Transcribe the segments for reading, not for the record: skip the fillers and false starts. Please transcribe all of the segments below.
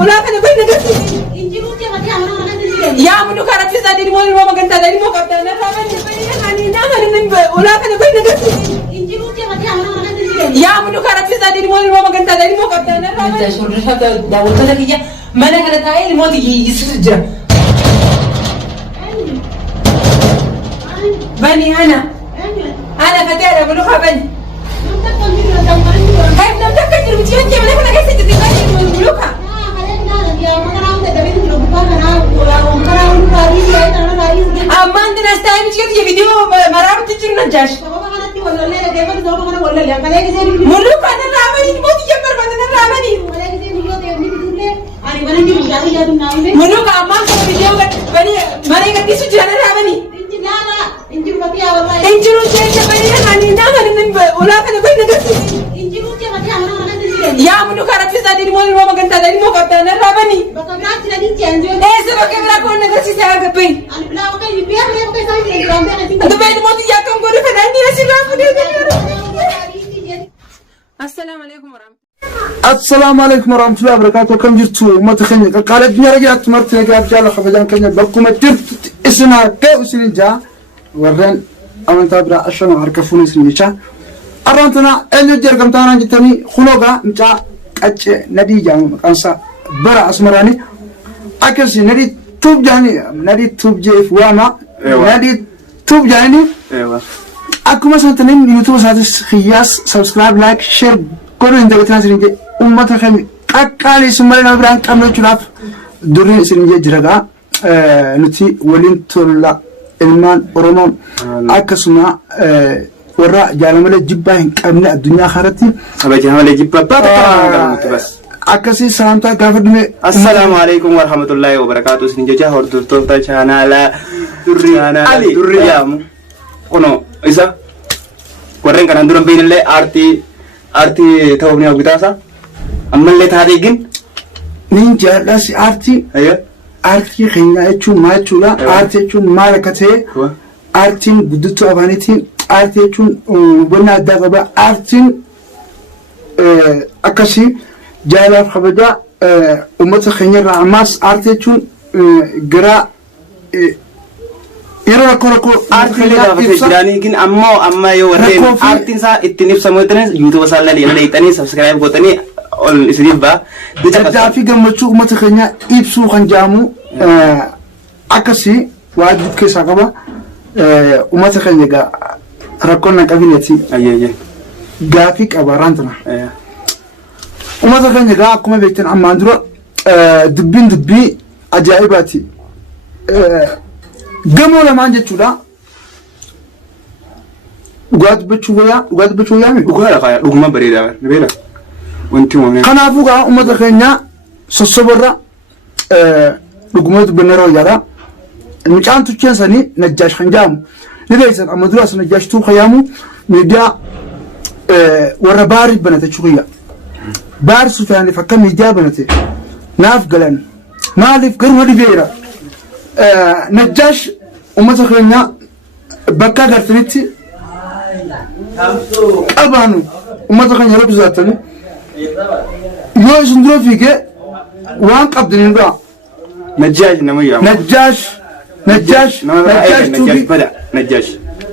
ولا كان بين نفسي انت روتي ما تعملوا يا منو كانت في زادي مول ما كنت زادي مو قبل انا يعني نعم من ولا كان بين نفسي انت روتي ما تعملوا يا منو كانت في زادي مول ما كنت زادي مو قبل انا انت شو رحت داولت لك يا ما انا كنت هاي الموت يسجل بني انا فتاة ملوخة بني كيف لم تفكر بتيجي من هنا كيف تتفكر ملوخة أما عندنا استايم تيجي فيديو مرة بتيجي نجاش ملوخة أنا رامني مو تجمر بدنا رامني ملوخة أما فيديو بني مرة كتير سجلنا رامني انجلو جاي بني يعني نعم من ولا كان بين نفسي انجلو جاي ما تعملوا يا منو كانت في زادي مول ما كنت زادي مو قبل انا رابني بقرات لدي تنجو ايه سبك بلا كون نفسي ساغبي انا بلا وكاي بيا بلا وكاي ساي انت بين موت يا كم غور فداني اسلام السلام عليكم ورحمه السلام عليكم ورحمة الله وبركاته كم جرتوا ما تخني قالت بني رجعت مرت رجعت جال خفجان كنيا بلكم ترت اسمها كأسين جا ورن أمن تابرا أشرنا عركفوني سنيشة أرانتنا أنو جركم تانا جتني خلوقا نجا كأج ندي جام كانسا برا أسمراني أكسي ندي توب جاني ندي توب جيف واما ندي توب جاني أكو مثلا تنين يوتيوب ساتس خياس سبسكرايب لايك شير كل إنت بتناسي نجى أمة خلني أكالي سمرنا بران كامل جلاف دوري سنجى جرقا نتي ولين تولا إلمان أورمون أكسمنا ورا جالمله جبهة كاملة الدنيا خرتي أبى جالمله جبهة بابا بس أكسي سلامتا كافدني السلام عليكم ورحمة الله وبركاته سنجى جاهور تلتوفتا شانالا دريام كنو إذا ورين كنا ندرم بين الله arti tahu apa kita sah? Amal le thari gin? Ninja lasi arti. Ayo. Arti kayaknya itu macam lah. Arti itu mana kata? Arti butuh apa ni? Arti itu benar dah apa? Arti akasi jalan khawaja umat kayaknya ramas arti itu gerak. Ira koroko arti le dah betul jadi gin amma yo warren arti sa itinip semua itu YouTube salah ni ada itani subscribe buat ni all isri ba tapi gammachu umat kayaknya ibsu kanjamu akasi wajib kisah kaba umat kayaknya ga rakonna kabineti ayye gafi kabarantna umat kayaknya ga kuma betin amma andro dubbi ajaibati جمو لما عندي تلا قاد بتشويا مي وكذا خير رقم بريدة نبيله وانتي وين كان أبوك أمة خينيا سصبرة رقمات بنرو يلا المكان تكين سني نجاش خنجام لذا أما دراسة نجاش تو خيامو ميديا ورا باري بنت تشويا بار سفياني فكم ميديا بنت ناف قلن مالف قرن ودي فيرا نجاش ومثل خلنا بكا قرتنيتي أبانو ومثل خلنا رب زاتني يوش ندرو فيك وان قبضني نبع نجاش نمية نجاش توبي بدأ نجاش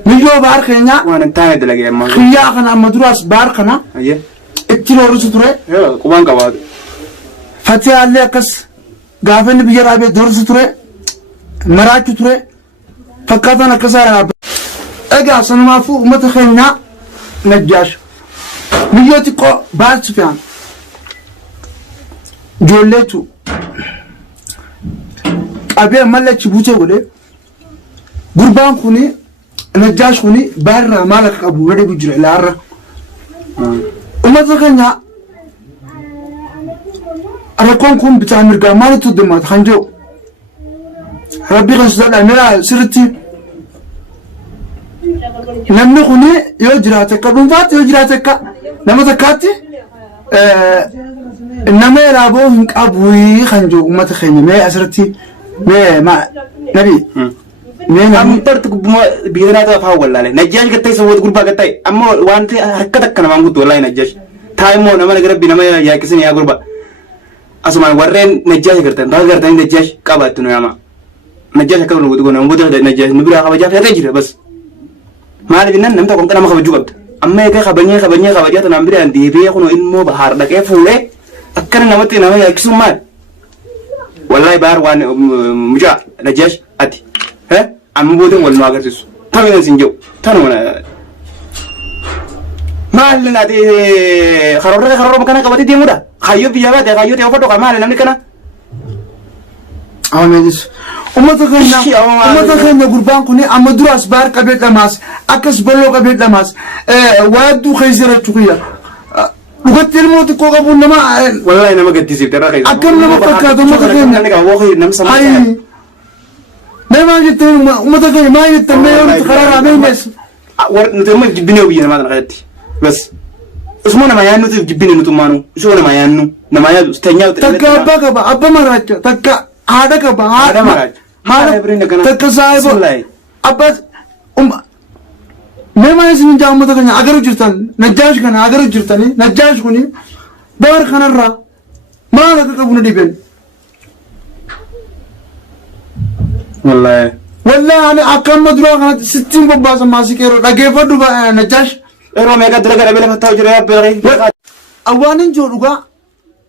نيجو بارخنا وانا انتهى دلقي ما خياخنا مدرس بارخنا ايه اتلو رسطره يلا قوان قواد فتي عليكس قافن بيجرابي درسطره مراجع ترى فكذا نكسر أجا سنما فوق متخيلنا نجاش ميوتي قو بعد سفيان جولتو أبي ملك شبوته ولا قربان خوني نجاش خوني برا مالك أبو ولي بيجري لارا ومتخيلنا أراكم بتعمل كمال تدمات خنجو ربي غسل أنا سرتي لما خوني يجراتك بنفات يجراتك لما تكاتي إنما يلعبون أبوي خنجو ما تخيني ما أسرتي ما نبي أم ترتك بيدنا تفاهم ولا لا نجاش قتاي سويت قربا قتاي أما وانتي حركتك كنا ما نقول ولا نجاش تايمو نما نقرب بينما يا كسني يا قربا asuma warreen najjaash gartan taa gartanii najjaash qabaattu nu yaama najjaash akka nu godhu namoota najjaash nu bira kabajaaf ta'ee jira bas maaliif innan namta kun kana kabajuu qabda amma eega kabajaa tanaan biraan deebi'ee kun ilmoo bahaar dhaqee fuulee akkana namatti nama yaakisu maal wallahi baar waan mucaa najjaash ati amma booteen wal nu agarsiisu taminan sin jiru tanuma maal naati karoora kana qabatee deemudha kayyoo biyya baate kayyoo ta'e uffatu maal namni kana Ameedis ummata keenya gurbaan kun amma duraas baar qabee dhamaas akkas bal'oo qabee dhamaas waadduu keessa kiyya dhugatti ilmoo xiqqoo qabuun nama wallahi nama gaddisiif irraa keessa akkam nama fakkaatu ummata keenya nama jettee ummata keenya maa jettan mee yoo nuti karaa raameenyes nuti amma jibbinee biyya namaa kana kanatti bas isuma nama yaannuutiif jibbinee nutummaanu isuma nama yaannu nama yaadu teenyaa takka abbaa qaba abba maraacha takka haadha qaba haadha takka saahiba abbas Mema isin jaamu takanya agaru jirtan najjaash kana agaru jirtani najjaash kuni baar kanarra maala ka qabuna diben wallahi akam madura kana sittin babasa masikero dageefadu najjaash ero mega dalaga bele fataw jira ya bere awanin joduga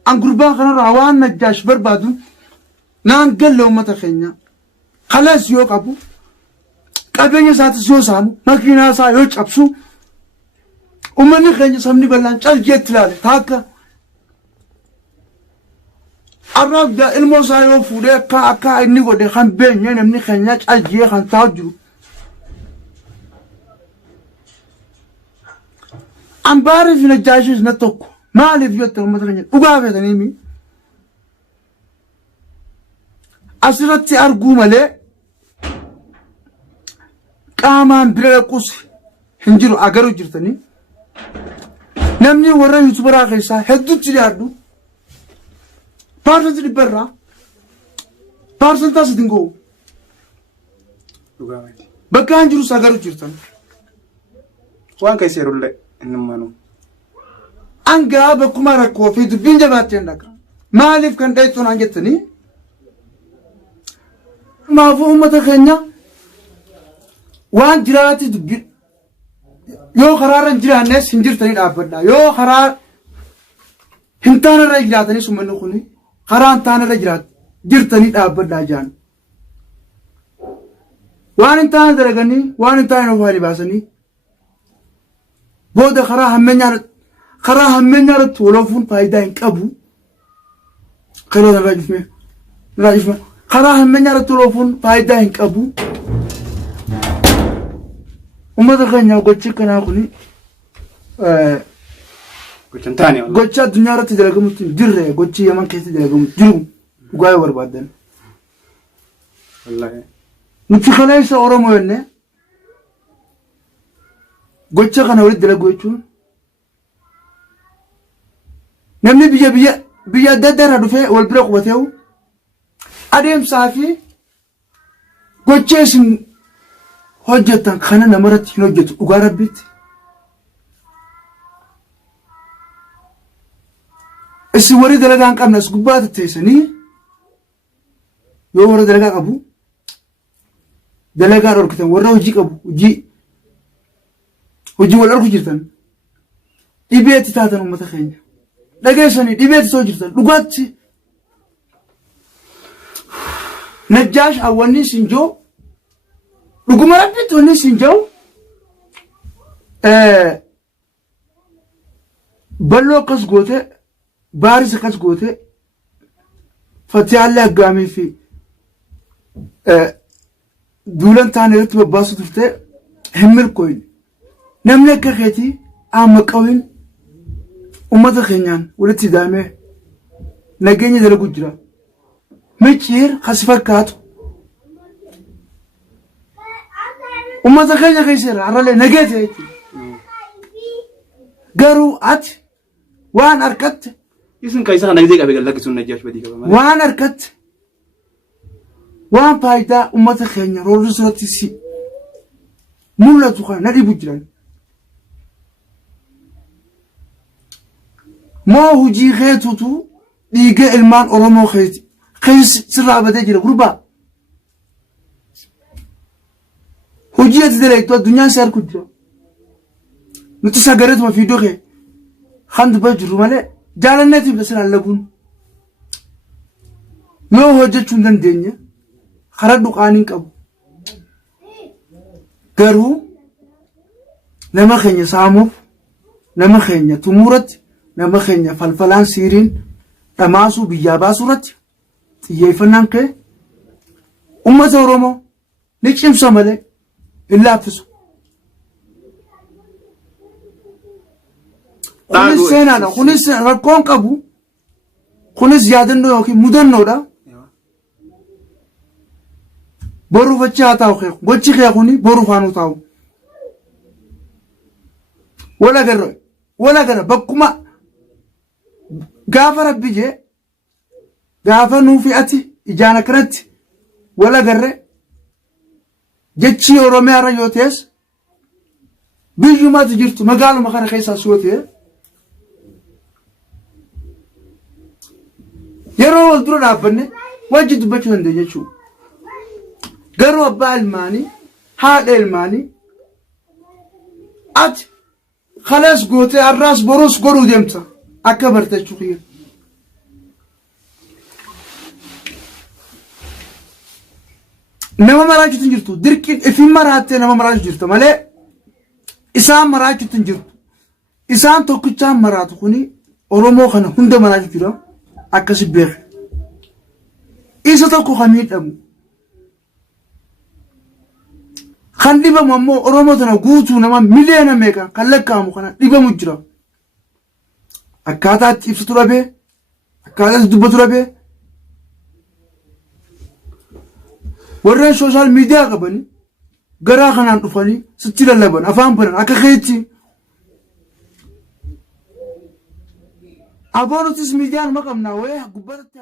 an gurba kanarra awan najjaash barbadu nan gallo mata khenya khalas yo qabu qabenya saati soo saamu makina saa yoo cabsu ummanni keenya sabni bal'aan caljeet ilaale taakka arraabda ilmoo saa yoo fuudhee akka inni godhe kan beenye namni keenya caljee kan taa'u jiru ambaariif najjaashis na tokko maaliif yotta ummata keenya dhugaa feetaniimi asirratti arguu malee qaamaan bira qus hinjiru agaru jirtani namni warra yuutubaraa keessaa hedduutti dhiyaadhu paarsanti dhibbarraa paarsantaas itin go'u bakka hinjiru agaru jirtan waan keesseerullee innummaanu angaa bakkuma rakkoo fi dubbiin jabaatteen dhaqa maaliif kan dheeytuun aan jettanii maafuu ummata keenya waan jiraati dubbi yoo karaarra jiraannes hin jirtanii dhaabbadha yoo karaa hin taanarra jiraatanis ummanni kun karaa hin taanarra jirtanii dhaabbadha jaan waan hin taane dalaganii waan hin taane of haali baasanii booda karaa hammeenyaarratti waloofuun faayidaa hin qabu karaa hammeenyaarratti waloofuun faayidaa hin qabu ummata keenya gochi kanaa kuni gocha addunyaa irratti dalagamutti dirre gochi yaman keessatti dalagamutti jiru dhugaa yoo barbaadan nuti kaleessa oromoo jenne gocha kana walitti dalagu jechuun namni biyya adda addaa irraa dhufee wal bira qubateewu adeemsaa fi gocha isin hojjetan kana namarratti hin hojjetu dhugaa rabbitti isin warri dalagaa hin qabne as gubbaa teessanii yoo warra dalagaa qabu dalagaa dhorkitan warra hojii qabu hojii wal dhorku jirtan dhibeetti taatan ummata keenya dhageessanii dhibeetti soo jirtan dhugaatti najjaash awwanni sinjoo dhuguma rabbitti wanni sinjoo balloo akkas goote baaris akkas goote fatiyaallee aggaamii fi duulan taane irratti babbaasu turte hin milkooyin namni akka keetii amma qawiin ummata keenyaan walitti hidhaamee nageenya dalagu jira micciir kasi fakkaatu ummata keenya keesseera harralee nageete jechuudha garuu ati waan harkatte isin kaisa kana gidee qabe gallakisuun najjaash badii qaba waan harkatte waan faayidaa ummata keenya roorri surratti si mul'atu kana na dhibu jiran moo hujii keetutu dhiiga ilmaan Oromoo keessa sirraa badee jira gurbaa. Hojii ati dalagdu addunyaan si harku jira. Nuti sagareetuma fiidoo kee kan dubbaa jirru malee jaalanneetiif lasin allaguun. Yoo hojjechuu hin dandeenye karaa dhuqaanii qabu. Garuu nama keenya saamuuf, nama keenya tumuuratti, nama keenya falfalaan siiriin dhamaasuu biyyaa baasuurratti xiyyeeffannaan kee uummata Oromoo ni cimsa malee hin laaffisu. Kunis seenaadha. Kunis rakkoon qabu. Kunis yaadannoo yookiin mudannoodha. Boruuf achi haa taa'u kee gochi kee kuni boruuf haa nu taa'u. Wala gara bakkuma gaafa rabbi jee gaafa nuufi ati ijaan akkanatti wala garre jechi Oromiyaa irra yoo ta'es biyyumaatu jirtu magaaluma kana keessaas yoo ta'e yeroo wal dura dhaabbanne wajji dubbachuu dandeenya jechuudha. Garuu abbaa ilmaanii haadha ilmaanii ati khalaas gootee har'aas boruus godhuu deemta akka bartachuu kiyya. Nama maraachuutu hin jirtu dirqiin ifin maraattee nama maraachuu jirta malee isaan maraachuutu hin jirtu. Isaan tokkichaan maraatu kuni Oromoo kana hunda maraachuu jira akkasi beeku. Isa tokko kan miidhamu. Kan dhibamu ammoo Oromoo tana guutuu nama miliyoona meeqa kan lakkaa'amu kana dhibamu jira. Akkaataa itti ibsatu dhabee, akkaataa itti dubbatu dhabee. Warreen sooshaal miidiyaa qabanii garaa kanaan dhufanii sitti lallaban afaan banan akka keetti. Aboonutis miidiyaan maqamnaa wayii gubbaatti